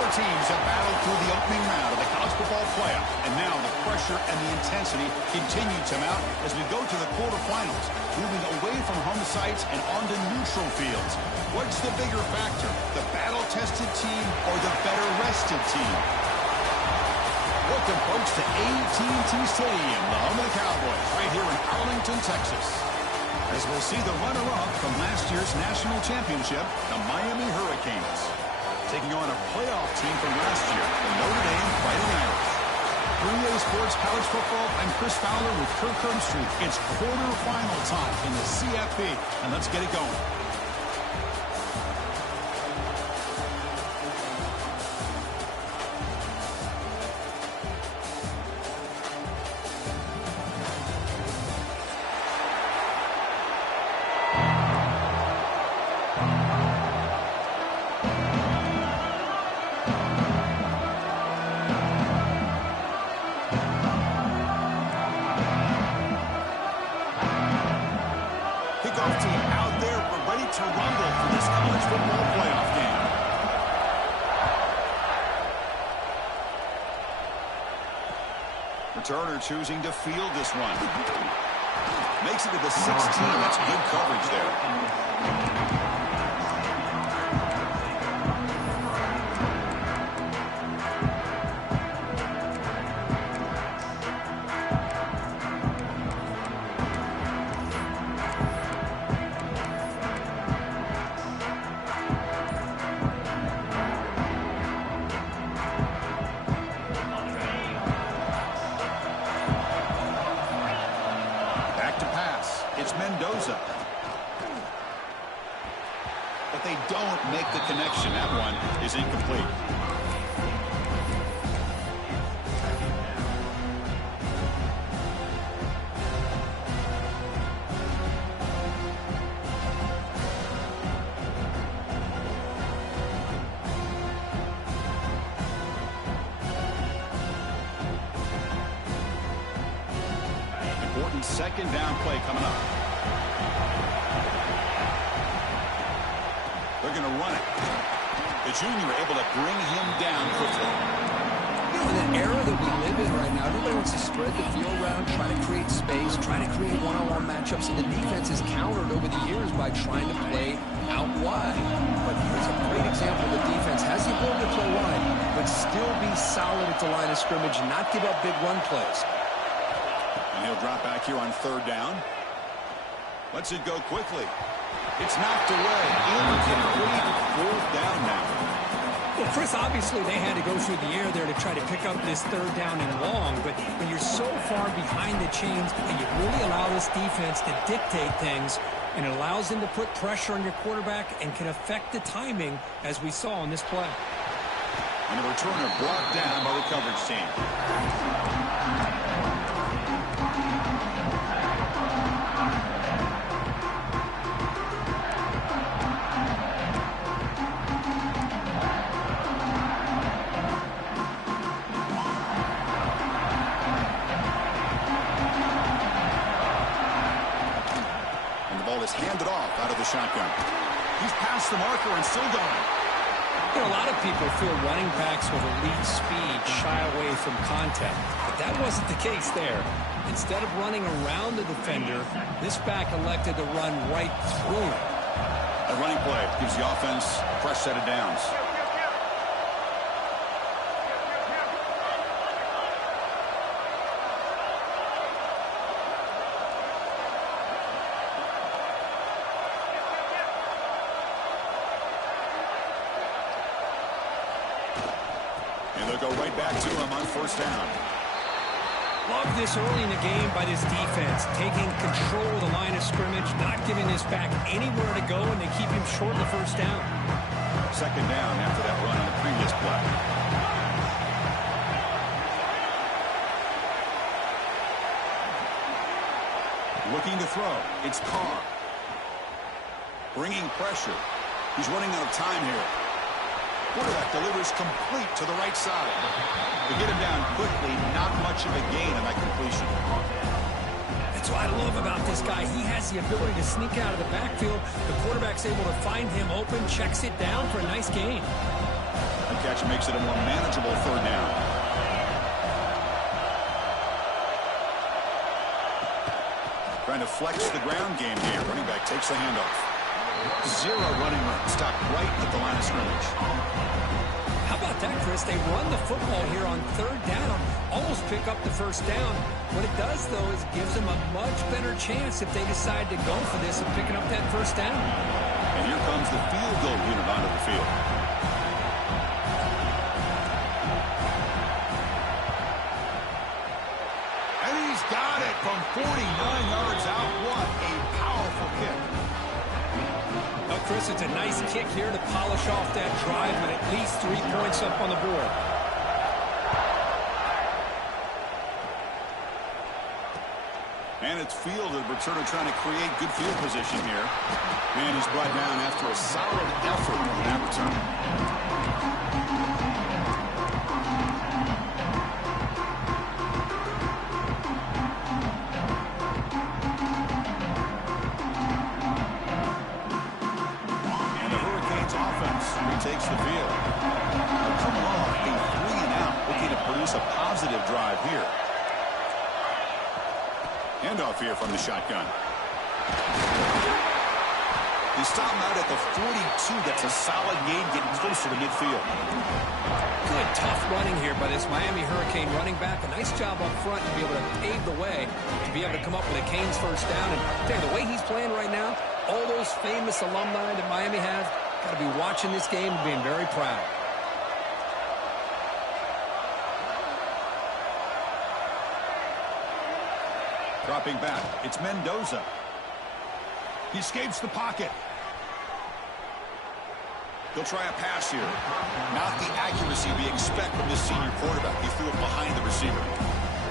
Four teams have battled through the opening round of the college football playoff, and now the pressure and the intensity continue to mount as we go to the quarterfinals, moving away from home sites and onto neutral fields. What's the bigger factor, the battle-tested team or the better-rested team? Welcome, folks, to AT&T Stadium, the home of the Cowboys, right here in Arlington, Texas. As we'll see the runner-up from last year's national championship, the Miami Hurricanes, taking on a playoff team from last year, the Notre Dame Fighting Irish. 3A Sports College Football, I'm Chris Fowler with Kirk Herbstreit. It's quarterfinal time in the CFB, and let's get it going. Kickoff team out there, we're ready to rumble for this college football playoff game. Returner choosing to field this one. Makes it to the 16. That's good coverage there. But they don't make the connection. That one is incomplete. Important second down play coming up. They're going to run it. The junior able to bring him down quickly. You know, in an era that we live in right now, everybody wants to spread the field around, try to create space, try to create one-on-one matchups, and the defense has countered over the years by trying to play out wide. But here's a great example. The defense has the ability to play wide, but still be solid at the line of scrimmage and not give up big run plays. And he'll drop back here on third down. Lets it go quickly. It's knocked away. Incomplete. Fourth down now. Well, Chris, obviously they had to go through the air there to try to pick up this third down and long, but when you're so far behind the chains and you really allow this defense to dictate things, and it allows them to put pressure on your quarterback and can affect the timing, as we saw on this play. And the returner brought down by the coverage team. Is handed off out of the shotgun. He's past the marker and still going. You know, a lot of people feel running backs with elite speed shy away from contact, but that wasn't the case there. Instead of running around the defender, this back elected to run right through him. A running play gives the offense a fresh set of downs. Go right back to him on first down. Love this early in the game by this defense, taking control of the line of scrimmage, not giving this back anywhere to go, and they keep him short of the first down. Second down after that run on the previous play. Looking to throw. It's Carr. Bringing pressure. He's running out of time here. Quarterback delivers complete to the right side. To get him down quickly, not much of a gain on that completion. That's what I love about this guy. He has the ability to sneak out of the backfield. The quarterback's able to find him open, checks it down for a nice gain. The catch makes it a more manageable third down. Trying to flex the ground game here. Running back takes the handoff. Zero running room. Stopped right at the line of scrimmage. How about that, Chris? They run the football here on third down, almost pick up the first down. What it does, though, is gives them a much better chance if they decide to go for this and picking up that first down. And here comes the field goal unit onto the field. And he's got it from 49 yards out. What a powerful kick. Well, Chris, it's a nice kick here to polish off that drive with at least 3 points up on the board. And it's fielded. Returner trying to create good field position here. And he's brought down after a solid effort on that return. And the Hurricanes offense retakes the field. Now coming off a 3-and-out, looking to produce a positive drive here. Handoff here from the shotgun. He stopped him out at the 42. That's a solid gain, getting closer to midfield. Good, tough running here by this Miami Hurricane running back. A nice job up front to be able to pave the way, to be able to come up with a Canes first down. And tell you, the way he's playing right now, all those famous alumni that Miami has, got to be watching this game and being very proud. Dropping back, it's Mendoza. He escapes the pocket. He'll try a pass here. Not the accuracy we expect from this senior quarterback. He threw it behind the receiver.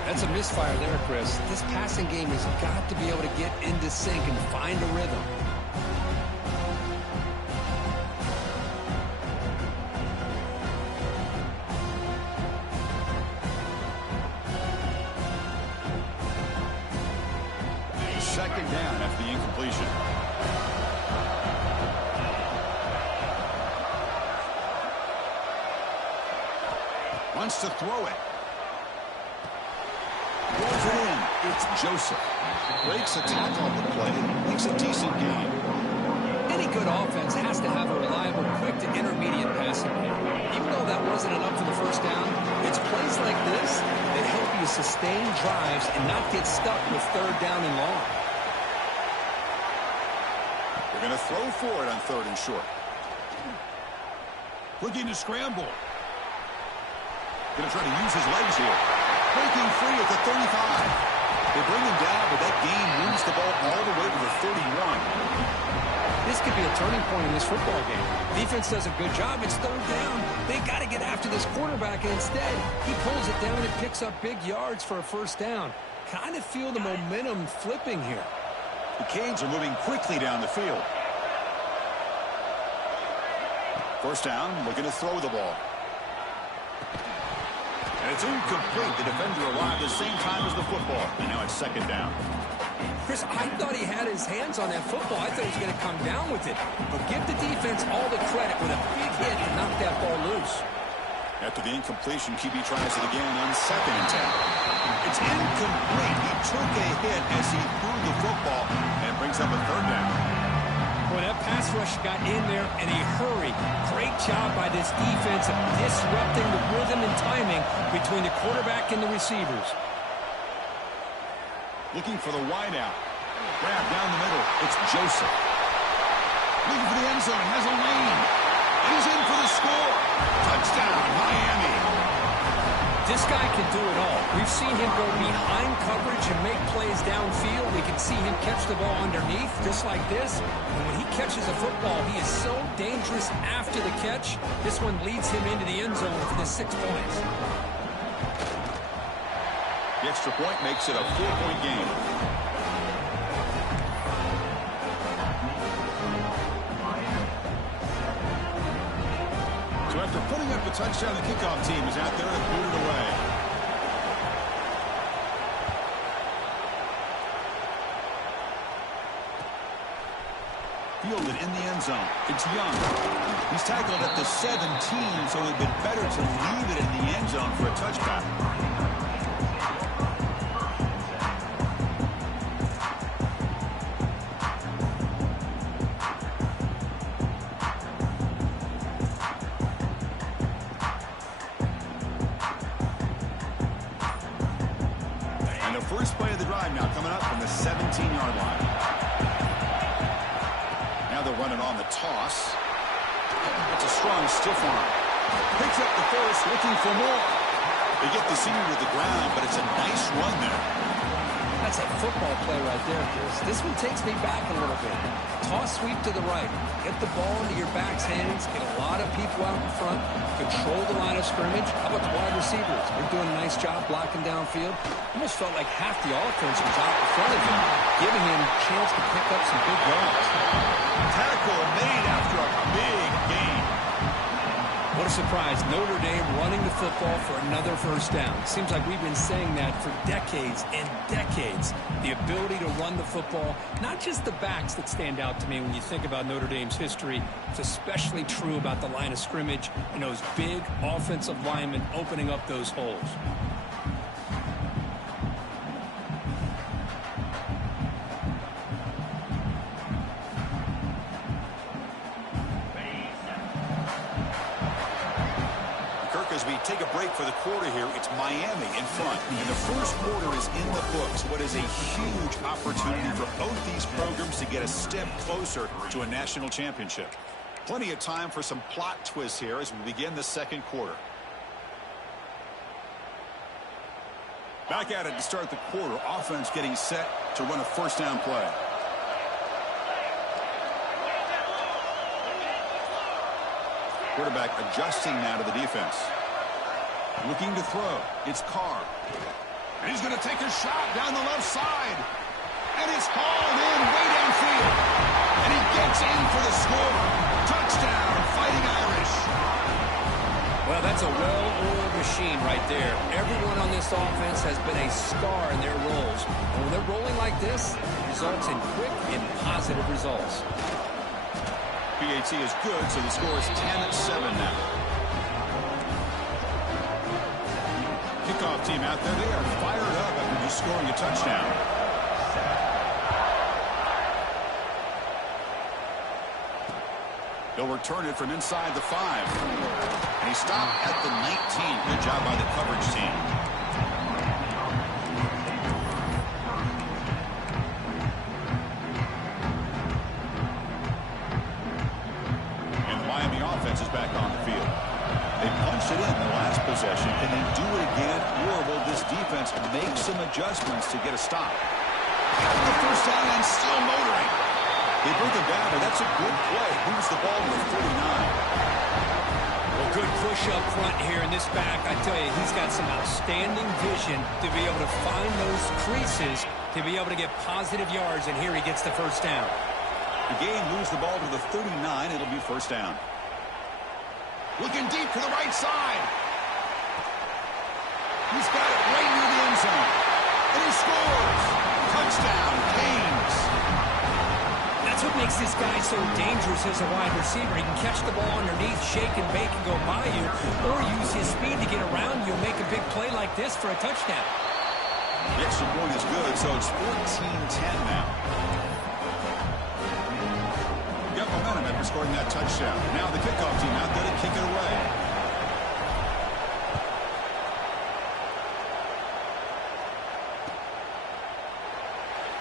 That's a misfire there, Chris. This passing game has got to be able to get into sync and find a rhythm. Second down after the incompletion. Wants to throw it. Rolls it in. It's Joseph. Breaks a tackle on the play. Makes a decent gain. Any good offense has to have a reliable, quick to intermediate passing game. Even though that wasn't enough for the first down, it's plays like this that help you sustain drives and not get stuck with third down and long. They're going to throw for it on third and short. Looking to scramble. Going to try to use his legs here. Breaking free at the 35. They bring him down, but that gain moves the ball all the way to the 31. This could be a turning point in this football game. Defense does a good job. It's third down. They got to get after this quarterback, and instead, he pulls it down and picks up big yards for a first down. Kind of feel the momentum flipping here. The Canes are moving quickly down the field. First down, looking to throw the ball. And it's incomplete. The defender arrived at the same time as the football. And now it's second down. Chris, I thought he had his hands on that football. I thought he was going to come down with it. But give the defense all the credit with a big hit to knock that ball loose. After the incompletion, QB tries it again on second and 10. It's incomplete. He took a hit as he threw the football and brings up a third down. Boy, that pass rush got in there in a hurry. Great job by this defense of disrupting the rhythm and timing between the quarterback and the receivers. Looking for the wideout. Grab down the middle. It's Joseph. Looking for the end zone. Has a lane. And he's in for the score. Touchdown, Miami. This guy can do it all. We've seen him go behind coverage and make plays downfield. We can see him catch the ball underneath, just like this. And when he catches a football, he is so dangerous after the catch. This one leads him into the end zone for the 6 points. The extra point makes it a 4-point game. So after putting up the touchdown, the kickoff team is out there to boot it away. fielded in the end zone. It's Young. He's tackled at the 17, so it would have been better to leave it in the end zone for a touchback. First play of the drive now coming up from the 17-yard line. Now they're running on the toss. It's a strong stiff arm. Picks up the first, looking for more. They get the senior to the ground, but it's a nice run there. That's a football play right there, Chris. This one takes me back a little bit. Toss sweep to the right. Get the ball into your back's hands. Get a lot of people out in front. Control the line of scrimmage. How about the wide receivers? They're doing a nice job blocking downfield. Almost felt like half the offense was out in front of him, giving him a chance to pick up some big yards. Tackle made after a big gain. What a surprise. Notre Dame running the football for another first down. Seems like we've been saying that for decades and decades. The ability to run the football, not just the backs that stand out to me when you think about Notre Dame's history. It's especially true about the line of scrimmage and those big offensive linemen opening up those holes. As we take a break for the quarter here, it's Miami in front. And the first quarter is in the books. What is a huge opportunity for both these programs to get a step closer to a national championship. Plenty of time for some plot twists here as we begin the second quarter. Back at it to start the quarter. Offense getting set to run a first down play. Quarterback adjusting now to the defense. Looking to throw. It's Carr. And he's going to take a shot down the left side. And it's hauled in way downfield. And he gets in for the score. Touchdown, Fighting Irish. Well, that's a well-oiled machine right there. Everyone on this offense has been a star in their roles. And when they're rolling like this, it results in quick and positive results. PAT is good, so the score is 10-7 now. Kickoff team out there, they are fired up after just scoring a touchdown. They'll return it from inside the 5. And he stopped at the 19. Good job by the coverage team. Offense is back on the field. They punched it in the last possession. Can they do it again, or will this defense make some adjustments to get a stop? Having the first down and still motoring. They bring them down, but that's a good play. Moves the ball to the 49. Well, good push up front here in this back. I tell you, he's got some outstanding vision to be able to find those creases, to be able to get positive yards, and here he gets the first down. The game moves the ball to the 39. It'll be first down. Looking deep to the right side. He's got it right near the end zone. And he scores. Touchdown, Canes. That's what makes this guy so dangerous as a wide receiver. He can catch the ball underneath, shake and bake and go by you, or use his speed to get around you and make a big play like this for a touchdown. The extra point is good, so it's 14-10 now. Got momentum after scoring that touchdown. Now the kickoff team out there to kick it away.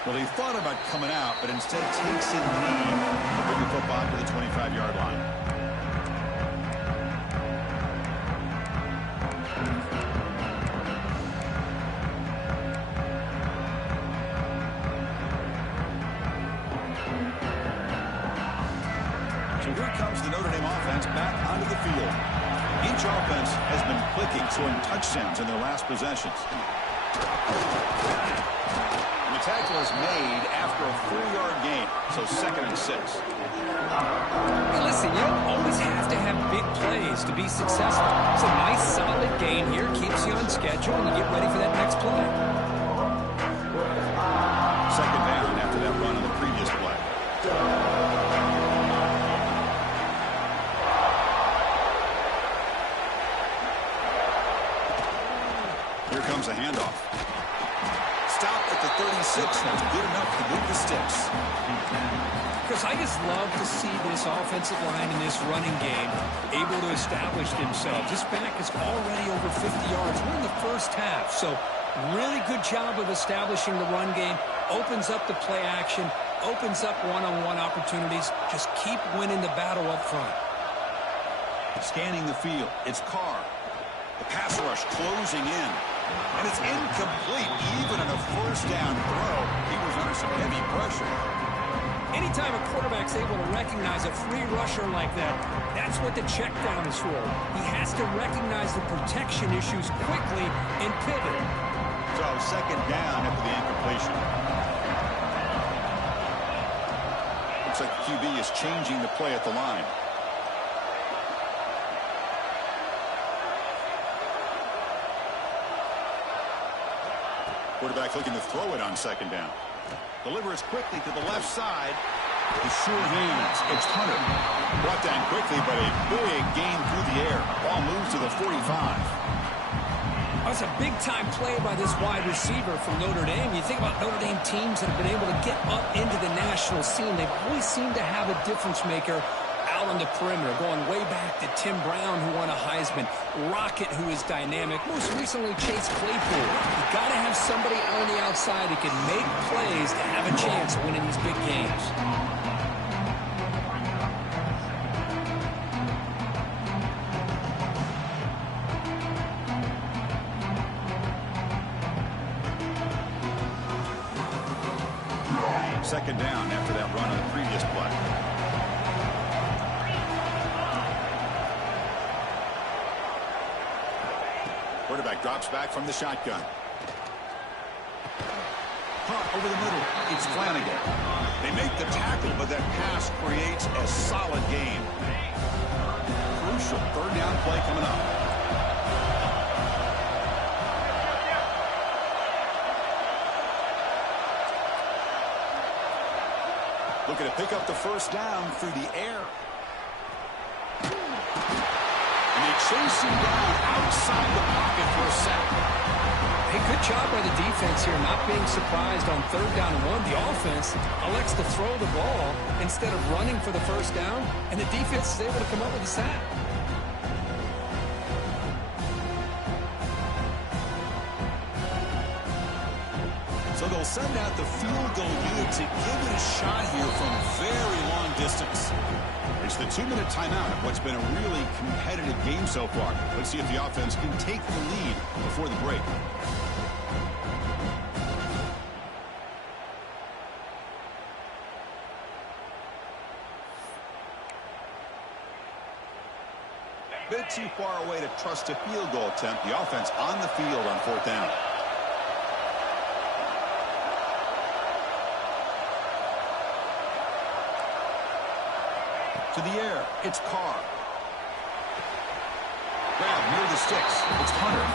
Well, he thought about coming out, but instead takes a knee to bring the football to the 25-yard line. So here comes the Notre Dame offense back onto the field. Each offense has been clicking, scoring touchdowns in their last possessions. And the tackle is made after a 4-yard gain, so 2nd and 6. Hey, listen, you don't always have to have big plays to be successful. It's a nice, solid gain here, keeps you on schedule, and you get ready for that next play. 2nd down after that run on the previous play. Here comes a handoff. Stop at the 36. That's good enough to move the sticks. Chris, I just love to see this offensive line in this running game able to establish themselves. This back is already over 50 yards. We're in the first half, so really good job of establishing the run game. Opens up the play action, opens up one-on-one opportunities. Just keep winning the battle up front. Scanning the field, it's Carr. The pass rush closing in. And it's incomplete, even on a first down throw. He was under some heavy pressure. Anytime a quarterback's able to recognize a free rusher like that, that's what the check down is for. He has to recognize the protection issues quickly and pivot. So second down after the incompletion. Looks like the QB is changing the play at the line. Quarterback looking to throw it on second down. Delivers quickly to the left side. The sure hands. It's Hunter. Brought down quickly, but a big gain through the air. Ball moves to the 45. That's a big-time play by this wide receiver from Notre Dame. You think about Notre Dame teams that have been able to get up into the national scene. They always seem to have a difference maker out on the perimeter, going way back to Tim Brown, who won a Heisman, Rocket, who is dynamic, most recently Chase Claypool. You got to have somebody out on the outside who can make plays to have a chance of winning these big games. Second down after that run on the previous play. Quarterback drops back from the shotgun. Punt over the middle. It's Flanagan. They make the tackle, but that pass creates a solid gain. Crucial third down play coming up. Looking to pick up the first down through the air. And they chase him down outside the pocket for a sack. Hey, good job by the defense here, not being surprised on third down and one. The offense elects to throw the ball instead of running for the first down, and the defense is able to come up with a sack. So they'll send out the field goal unit to give it a shot here from very long distance. It's the 2-minute timeout of what's been a really competitive game so far. Let's see if the offense can take the lead before the break. Bit too far away to trust a field goal attempt. The offense on the field on fourth down. To the air, it's Carr. Grab near the sticks. It's Hunter.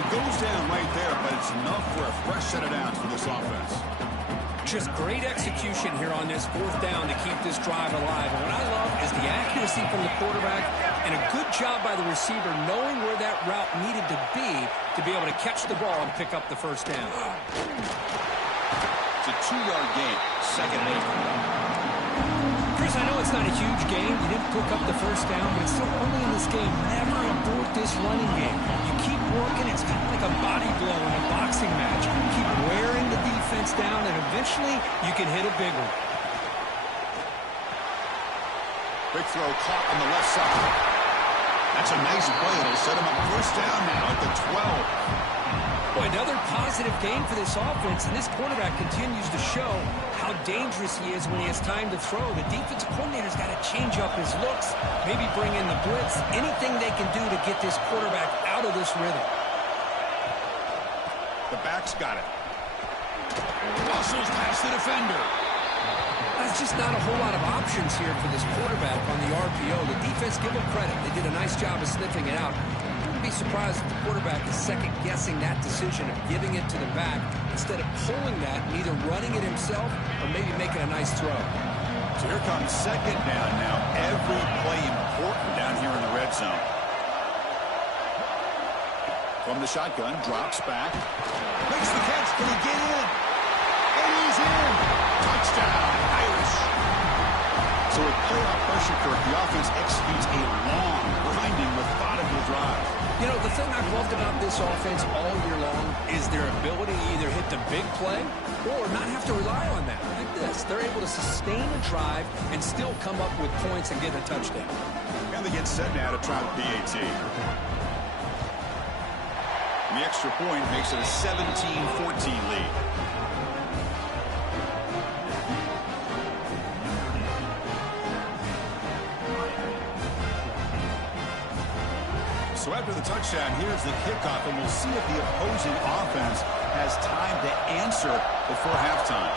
He goes down right there, but it's enough for a fresh set of downs for this offense. Just great execution here on this fourth down to keep this drive alive. And what I love is the accuracy from the quarterback and a good job by the receiver knowing where that route needed to be able to catch the ball and pick up the first down. It's a 2-yard gain. Second and 8. Chris, I know it's not a huge game. You didn't pick up the first down, but it's still early in this game. Never abort this running game. You keep working. It's kind of like a body blow in a boxing match. Keep wearing the defense down, and eventually you can hit a big one. Big throw caught on the left side. That's a nice play. It'll set him up first down now at the 12. Boy, another positive game for this offense, and this quarterback continues to show how dangerous he is when he has time to throw. The defensive coordinator's got to change up his looks, maybe bring in the blitz, anything they can do to get this quarterback out of this rhythm. The back's got it. Muscles past the defender. There's just not a whole lot of options here for this quarterback on the RPO. The defense, give them credit. They did a nice job of sniffing it out. I wouldn't be surprised if the quarterback is second-guessing that decision of giving it to the back instead of pulling that and either running it himself or maybe making a nice throw. So here comes second down now. Every play important down here in the red zone. From the shotgun, drops back. Makes the catch. Can he get in? And he's in. Touchdown, Irish. So with playoff pressure, Kirk, the offense executes a long, grinding, methodical drive. You know, the thing I've loved about this offense all year long is their ability to either hit the big play or not have to rely on that. Like this. They're able to sustain a drive and still come up with points and get a touchdown. And they get set now to try the PAT. And the extra point makes it a 17-14 lead. So after the touchdown, here's the kickoff, and we'll see if the opposing offense has time to answer before halftime.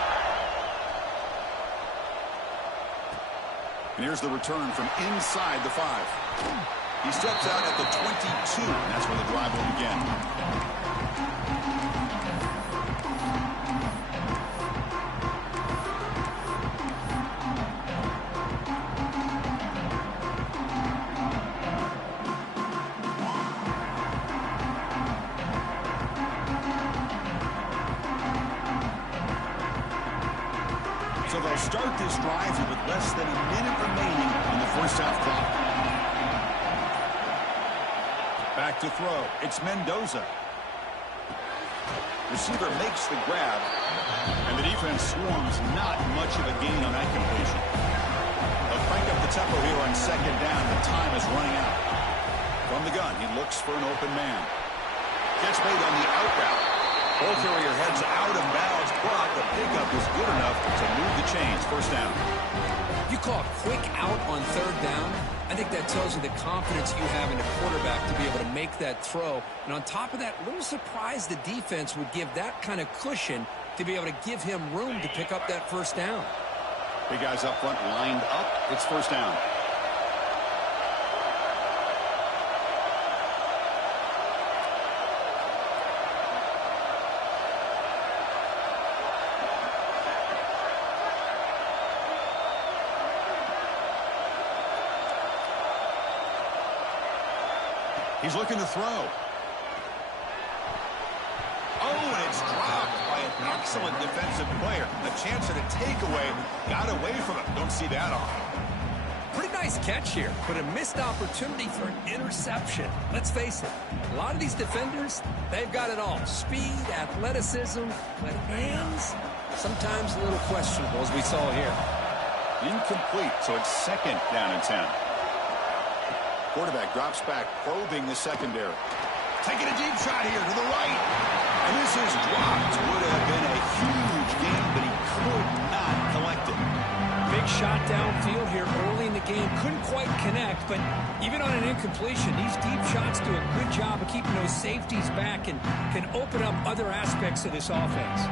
And here's the return from inside the 5. He steps out at the 22, and that's where the drive will begin. So they'll start this drive with less than a minute remaining on the first half clock. Back to throw. It's Mendoza. Receiver makes the grab, and the defense swarms. Not much of a gain on that completion. They'll crank up the tempo here on second down. The time is running out. From the gun, he looks for an open man. Catch made on the out route. Ball carrier heads out of bounds, but the pickup is good enough to move the chains. First down. You call a quick out on third down. I think that tells you the confidence you have in the quarterback to be able to make that throw. And on top of that, a little surprised the defense would give that kind of cushion to be able to give him room to pick up that first down. Big guys up front lined up. It's first down. He's looking to throw. Oh, and it's dropped by an excellent defensive player. A chance at a takeaway. Got away from it. Don't see that often. Pretty nice catch here, but a missed opportunity for an interception. Let's face it, a lot of these defenders, they've got it all. Speed, athleticism, but hands, sometimes a little questionable, as we saw here. Incomplete, so it's second down and 10. Quarterback drops back, probing the secondary. Taking a deep shot here to the right. And this is dropped. Would have been a huge gain, but he could not collect it. Big shot downfield here early in the game. Couldn't quite connect, but even on an incompletion, these deep shots do a good job of keeping those safeties back and can open up other aspects of this offense.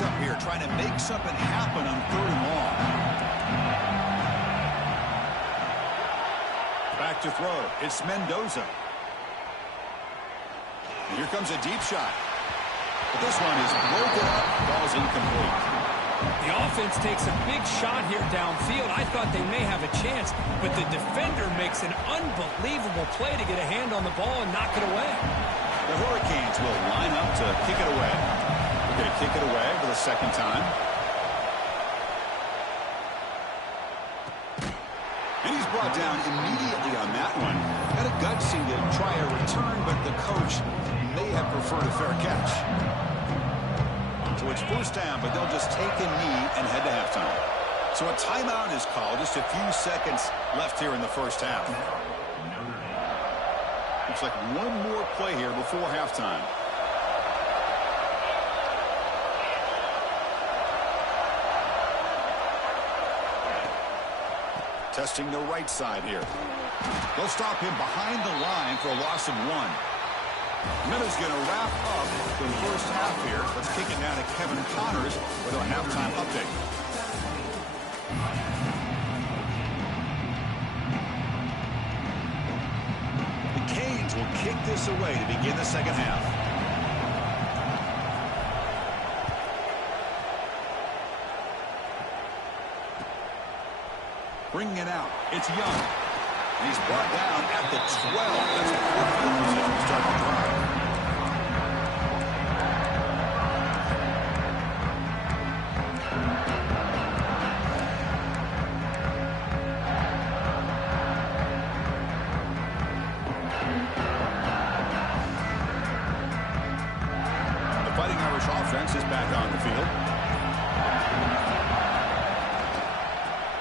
Up here trying to make something happen on third and long. Back to throw. It's Mendoza. And here comes a deep shot. But this one is broken up. Ball's incomplete. The offense takes a big shot here downfield. I thought they may have a chance, but the defender makes an unbelievable play to get a hand on the ball and knock it away. The Hurricanes will line up to kick it away. Going to kick it away for the second time. And he's brought down immediately on that one. Had a gutsy to try a return, but the coach may have preferred a fair catch. So it's first down, but they'll just take a knee and head to halftime. So a timeout is called. Just a few seconds left here in the first half. Looks like one more play here before halftime. Testing the right side here. They'll stop him behind the line for a loss of 1. Minutes going to wrap up the first half here. Let's kick it down to Kevin Connors with our halftime update. The Canes will kick this away to begin the second half. bringing it out. It's Young. He's brought down at the 12. That's a poor field position to start the drive. The Fighting Irish offense is back on the field.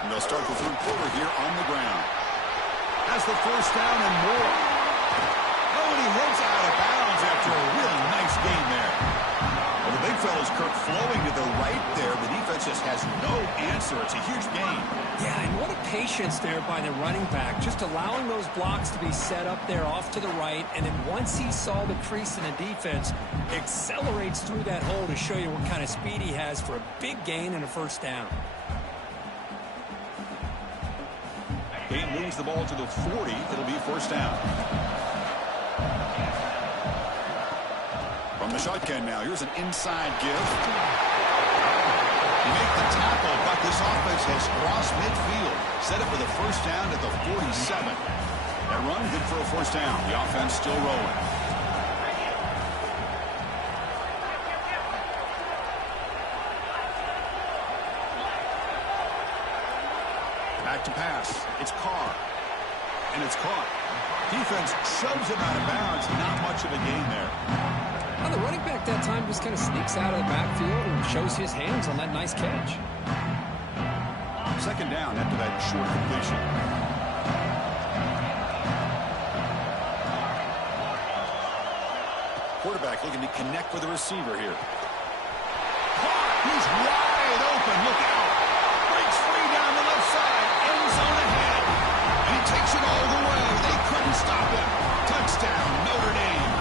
And they'll start the third quarter here on the ground. Has the first down and more. Oh, and he runs out of bounds after a really nice game there. Well, the big fella's Kirk flowing to the right there. The defense just has no answer. It's a huge gain. Yeah, and what a patience there by the running back. Just allowing those blocks to be set up there off to the right. And then once he saw the crease in the defense, accelerates through that hole to show you what kind of speed he has for a big gain and a first down. He moves the ball to the 40. It'll be first down. From the shotgun now, here's an inside give. Make the tackle, but this offense has crossed midfield. Set up with a first down at the 47. That run good for a first down. The offense still rolling. Back to pass. It's Carr. And it's caught. Defense shoves him out of bounds. Not much of a gain there. Well, the running back that time just kind of sneaks out of the backfield and shows his hands on that nice catch. Second down after that short completion. Quarterback looking to connect with the receiver here. He's wide open. Look out. Breaks free down the left side. End zone ahead. And he takes it all the way. They couldn't stop him. Touchdown, Notre Dame.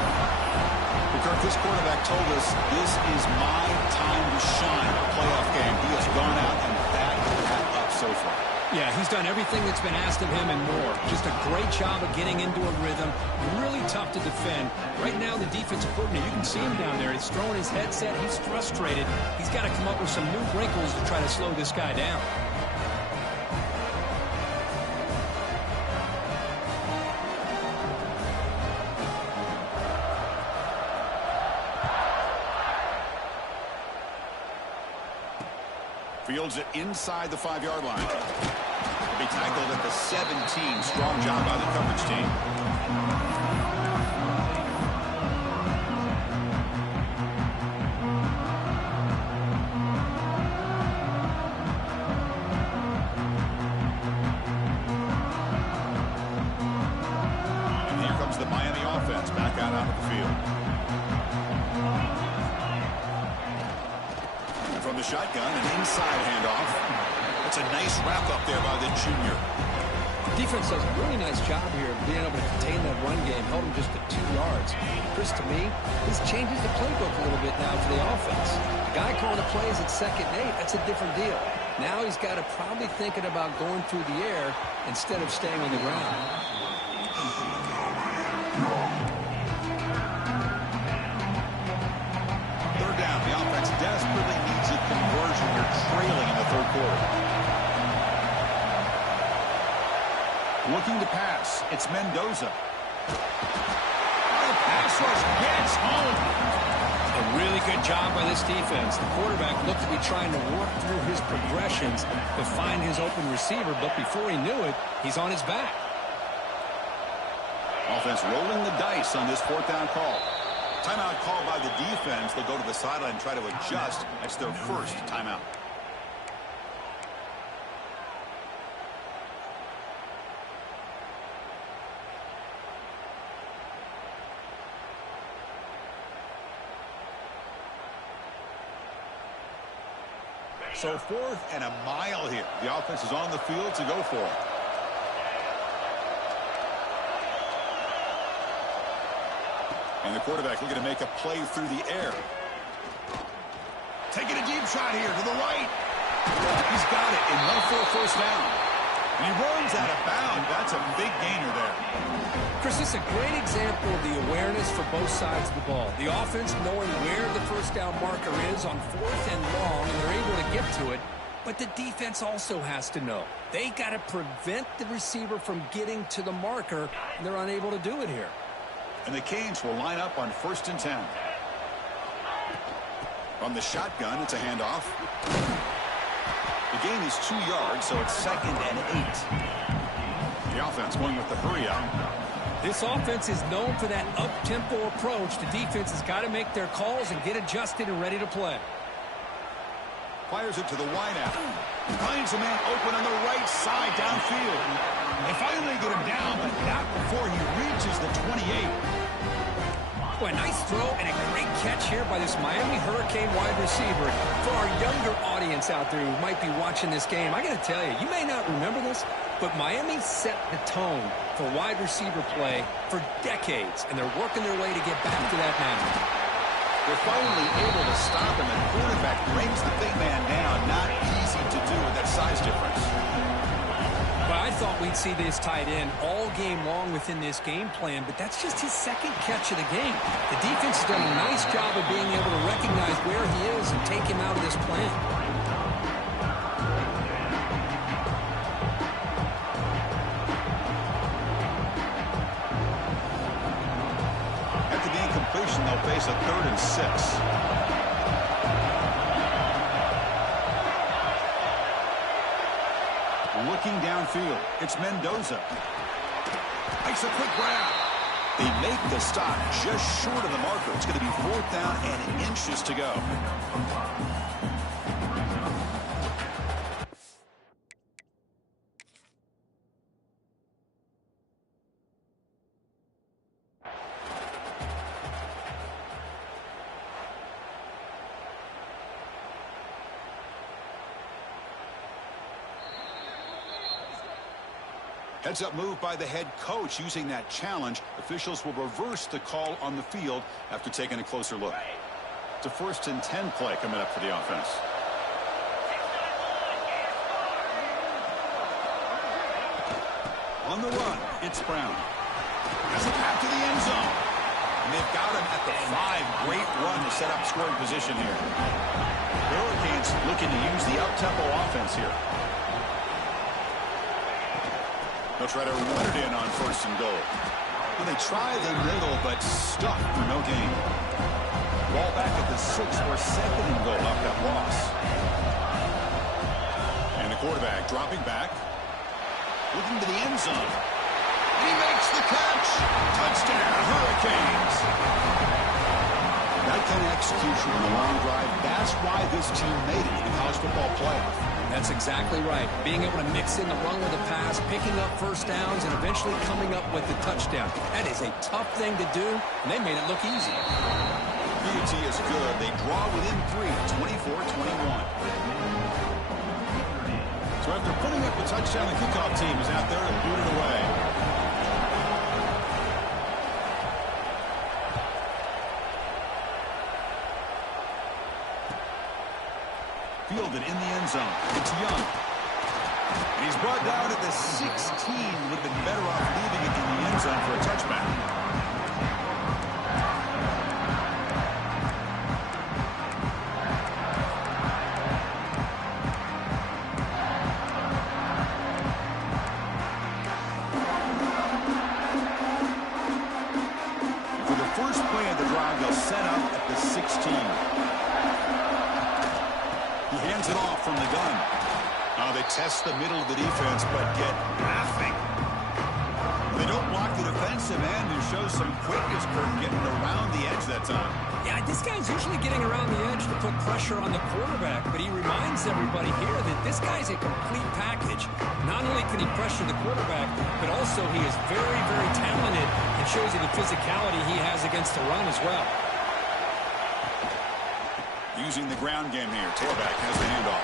Kirk, this quarterback told us this is my time to shine. A playoff game. He has gone out and backed that up so far. Yeah, he's done everything that's been asked of him and more. Just a great job of getting into a rhythm. Really tough to defend. Right now, the defensive coordinator, you can see him down there. He's throwing his headset. He's frustrated. He's got to come up with some new wrinkles to try to slow this guy down. Fields it inside the 5-yard line. Be tackled at the 17. Strong job by the coverage team. And here comes the Miami offense back out onto the field. From the shotgun, an inside handoff. That's a nice wrap up there by the junior. The defense does a really nice job here of being able to contain that run game, held him just to 2 yards. Chris, to me, this changes the playbook a little bit now for the offense. The guy calling the plays at 2nd and 8, that's a different deal. Now he's got to probably thinking about going through the air instead of staying on the ground. Third down, the offense desperately needs a conversion. They're trailing in the third quarter. Looking to pass. It's Mendoza. The pass rush gets home. A really good job by this defense. The quarterback looked to be trying to work through his progressions to find his open receiver, but before he knew it, he's on his back. Offense rolling the dice on this 4th down call. Timeout called by the defense. They'll go to the sideline and try to adjust. That's their first timeout. So 4th and a mile here. The offense is on the field to go for it. And the quarterback looking to make a play through the air. Taking a deep shot here to the right. He's got it, enough for a first down. And he runs out of bounds. That's a big gainer there. Chris, this is a great example of the awareness for both sides of the ball. The offense knowing where the first down marker is on 4th and long, and they're able to get to it. But the defense also has to know. They got to prevent the receiver from getting to the marker, and they're unable to do it here. And the Canes will line up on 1st and 10. From the shotgun, it's a handoff. The gain is 2 yards, so it's 2nd and 8. The offense going with the hurry up. This offense is known for that up-tempo approach. The defense has got to make their calls and get adjusted and ready to play. Fires it to the wideout. Finds a man open on the right side downfield. They finally get him down, but not before he reaches the 28. Boy, nice throw and a great catch here by this Miami Hurricane wide receiver. For our younger audience out there who might be watching this game, I got to tell you, you may not remember this, but Miami set the tone for wide receiver play for decades, and they're working their way to get back to that now. They're finally able to stop him, and the quarterback brings the big man down. Not easy to do with that size difference. Well, I thought we'd see this tight end all game long within this game plan, but that's just his 2nd catch of the game. The defense has done a nice job of being able to recognize where he is and take him out of this plan. After the incompletion, they'll face a 3rd and 6. Looking downfield, it's Mendoza. Makes a quick grab. They make the stop just short of the marker. It's going to be 4th down and inches to go. Heads-up move by the head coach. Using that challenge, officials will reverse the call on the field after taking a closer look. It's a 1st and 10 play coming up for the offense. On the run, it's Brown. Has it back to the end zone. And they've got him at the 5. Great run to set up scoring position here. The Hurricanes looking to use the up-tempo offense here. They'll try to run it in on 1st and goal. Well, they try the middle, but stuck for no gain. Ball back at the 6 for 2nd and goal off that loss. And the quarterback dropping back. Looking to the end zone. And he makes the catch. Touchdown, Hurricanes. That kind of execution on the long drive, that's why this team made it in the college football playoff. That's exactly right. Being able to mix in the run with the pass, picking up 1st downs, and eventually coming up with the touchdown. That is a tough thing to do, and they made it look easy. PAT is good. They draw within 3, 24-21. So after putting up a touchdown, the kickoff team is out there to boot it away. Fielded in the end zone. It's Young. And he's brought down at the 16. Would have been better off leaving it in the end zone for a touchback. For the first play of the drive, they'll set up at the 16. He hands it off from the gun. Now they test the middle of the defense, but get nothing. They don't block the defensive end and show some quickness, Kirk, getting around the edge that time. Yeah, this guy's usually getting around the edge to put pressure on the quarterback, but he reminds everybody here that this guy's a complete package. Not only can he pressure the quarterback, but also he is very, very talented and shows you the physicality he has against the run as well. Using the ground game here. Tailback has the handoff.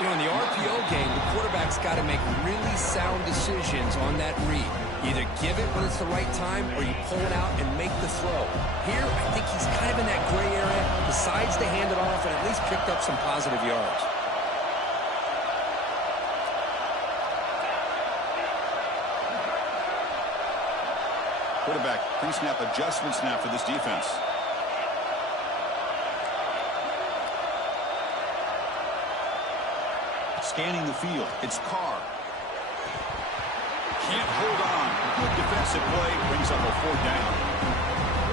You know, in the RPO game, the quarterback's got to make really sound decisions on that read. Either give it when it's the right time or you pull it out and make the throw. Here, I think he's kind of in that gray area, decides to hand it off and at least picked up some positive yards. Quarterback pre-snap adjustment snap for this defense. scanning the field. It's Carr. Can't hold on. Good defensive play. Brings up a 4th down.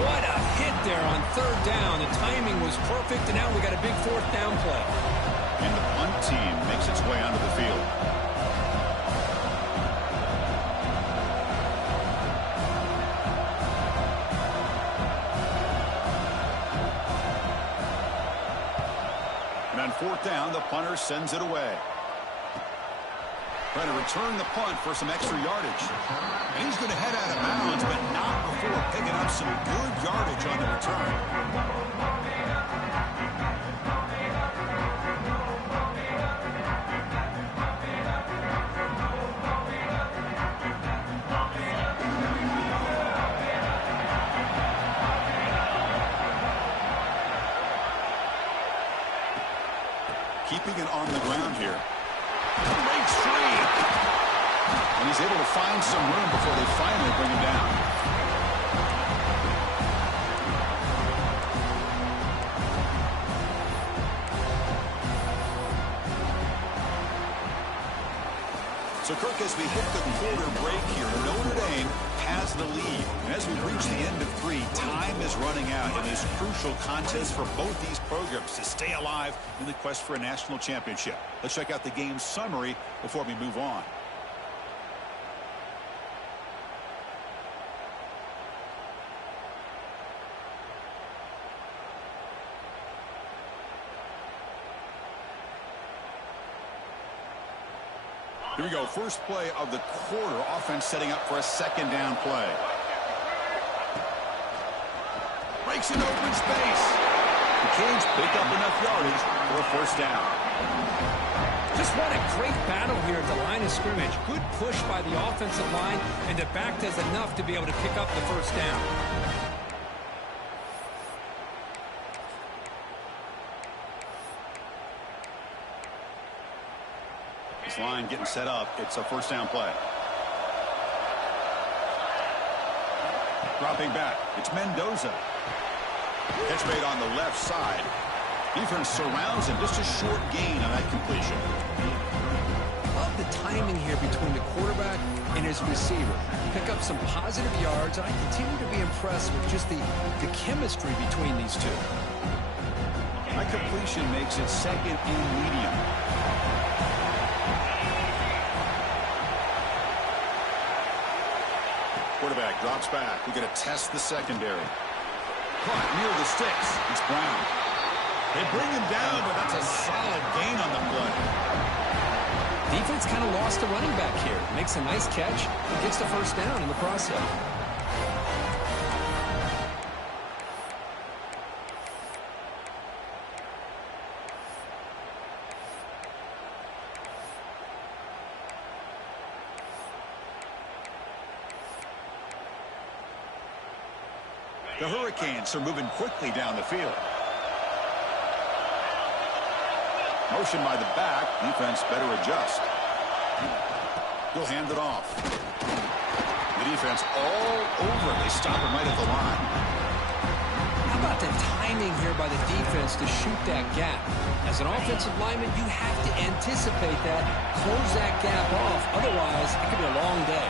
What a hit there on 3rd down. The timing was perfect, and now we got a big 4th down play. And the punt team makes its way onto the field. And on 4th down, the punter sends it away. Trying to return the punt for some extra yardage. And he's going to head out of bounds, but not before picking up some good yardage on the return. Keeping it on the ground here. Breaks free. And he's able to find some room before they finally bring him down. So, Kirk, as we hit the quarter break here, Notre Dame has the lead. And as we reach the end of 3, time is running out in this crucial contest for both these programs to stay alive in the quest for a national championship. Let's check out the game summary before we move on. Here we go. First play of the quarter. Offense setting up for a 2nd down play. Breaks in open space. The Canes pick up enough yardage for a 1st down. Just what a great battle here at the line of scrimmage. Good push by the offensive line, and the back does enough to be able to pick up the 1st down. This line getting set up. It's a 1st down play. Dropping back. It's Mendoza. Catch made on the left side. Defense surrounds him. Just a short gain on that completion. Love the timing here between the quarterback and his receiver. Pick up some positive yards, and I continue to be impressed with just the chemistry between these two. That completion makes it 2nd and medium. Quarterback drops back. We're going to test the secondary. Caught near the sticks. It's Brown. They bring him down, but that's a solid gain on the play. Defense kind of lost the running back here. Makes a nice catch and gets the 1st down in the process. The Hurricanes are moving quickly down the field. Motion by the back. Defense better adjust. He'll hand it off. The defense all over. They stop him right at the line. How about the timing here by the defense to shoot that gap? As an offensive lineman, you have to anticipate that, close that gap off. Otherwise, it could be a long day.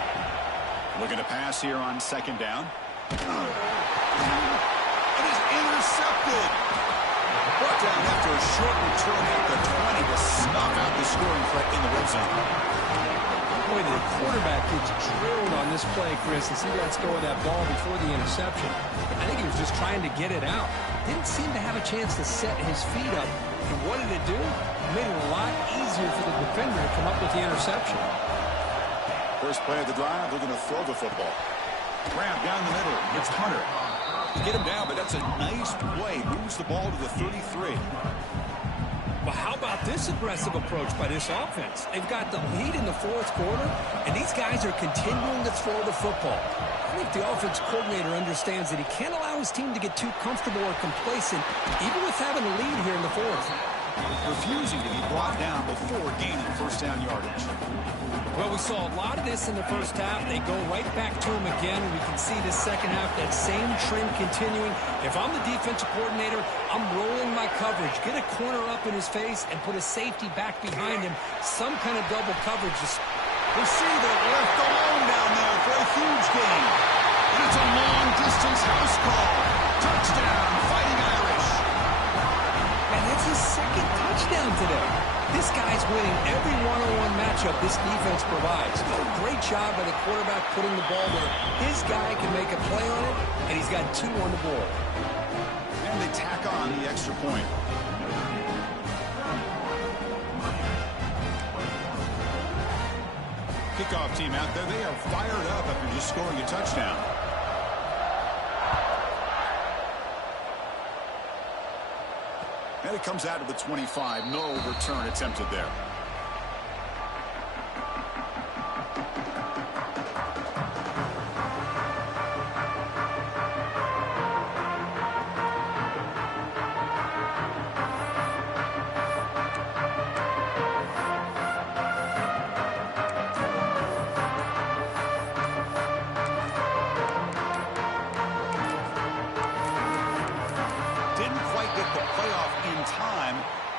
Looking to pass here on 2nd down. It is intercepted. Brought down after a short return at the 20 to snuff out the scoring threat in the red zone. Boy, the quarterback gets drilled on this play, Chris, as he lets go of that ball before the interception. I think he was just trying to get it out. Didn't seem to have a chance to set his feet up. And what did it do? It made it a lot easier for the defender to come up with the interception. First play of the drive, they're going to throw the football. Grab down the middle. It's Hunter. Get him down, but that's a nice play. Moves the ball to the 33. Well, how about this aggressive approach by this offense? They've got the lead in the 4th quarter, and these guys are continuing to throw the football. I think the offense coordinator understands that he can't allow his team to get too comfortable or complacent, even with having the lead here in the 4th. refusing to be brought down before gaining first down yardage. Well, we saw a lot of this in the first half. They go right back to him again, and we can see the second half, that same trend continuing. If I'm the defensive coordinator, I'm rolling my coverage. Get a corner up in his face and put a safety back behind him. Some kind of double coverage. Receiver left alone down there for a huge gain. And it's a long-distance house call. Touchdown, Fighting Irish. And that's his second touchdown today. This guy's winning every one-on-one matchup this defense provides. Great job by the quarterback putting the ball where his guy can make a play on it, and he's got 2 on the board. And they tack on the extra point. Kickoff team out there, they are fired up after just scoring a touchdown. And it comes out of the 25. No return attempted there.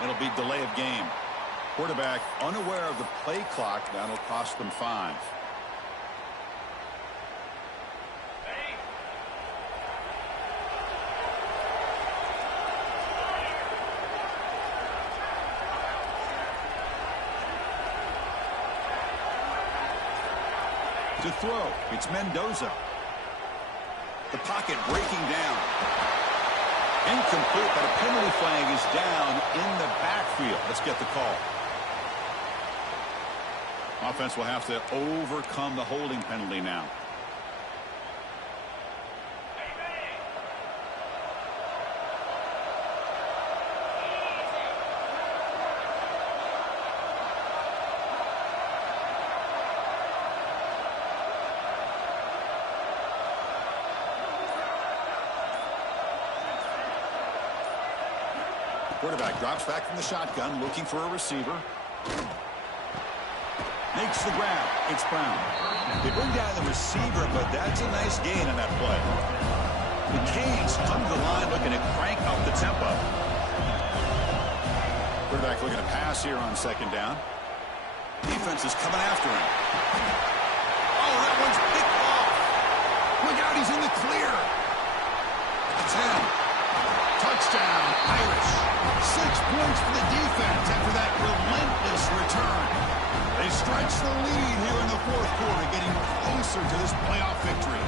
It'll be delay of game. Quarterback unaware of the play clock. That'll cost them 5. To throw, it's Mendoza. The pocket breaking down. Incomplete, but a penalty flag is down in the backfield. Let's get the call. Offense will have to overcome the holding penalty now. Quarterback drops back from the shotgun, looking for a receiver. Makes the grab. It's Brown. They bring down the receiver, but that's a nice gain on that play. The Canes come to the line looking to crank up the tempo. Quarterback looking to pass here on second down. Defense is coming after him. Oh, that one's picked off. Look out, he's in the clear. It's him. Touchdown, Irish. 6 points for the defense after that relentless return. They stretch the lead here in the fourth quarter, getting closer to this playoff victory.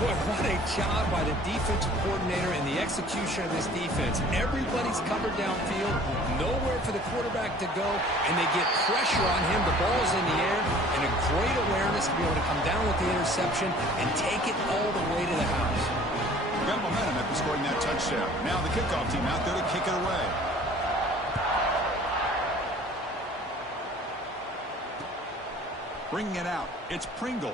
Boy, what a job by the defensive coordinator and the execution of this defense. Everybody's covered downfield, nowhere for the quarterback to go, and they get pressure on him. The ball's in the air, and a great awareness to be able to come down with the interception and take it all the way to the house. Got momentum after scoring that touchdown. Now the kickoff team out there to kick it away. Bringing it out. It's Pringle.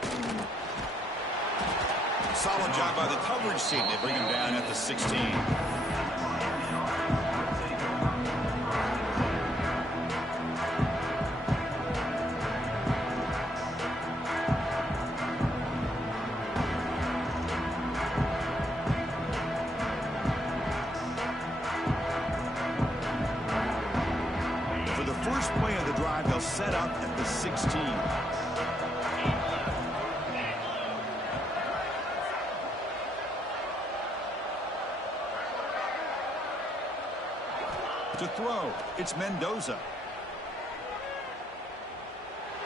Solid job by the coverage team. They bring him down at the 16. Play of the drive, they'll set up at the 16. To throw, it's Mendoza.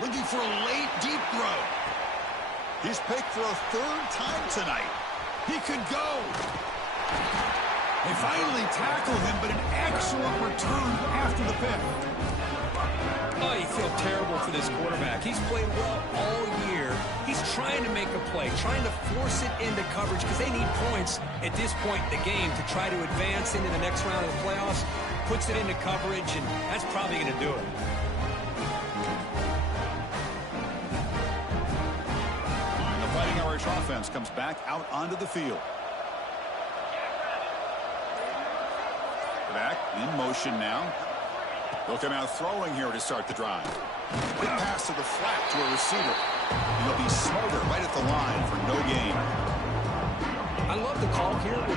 Looking for a late, deep throw. He's picked for a 3rd time tonight. He could go. They finally tackle him, but an excellent return after the pick. Oh, you feel terrible for this quarterback. He's played well all year. He's trying to make a play, trying to force it into coverage because they need points at this point in the game to try to advance into the next round of the playoffs. Puts it into coverage, and that's probably going to do it. The Fighting Irish offense comes back out onto the field. Back in motion now. He'll come out throwing here to start the drive. Quick pass to the flat to a receiver. He'll be smothered right at the line for no gain. I love the call here with the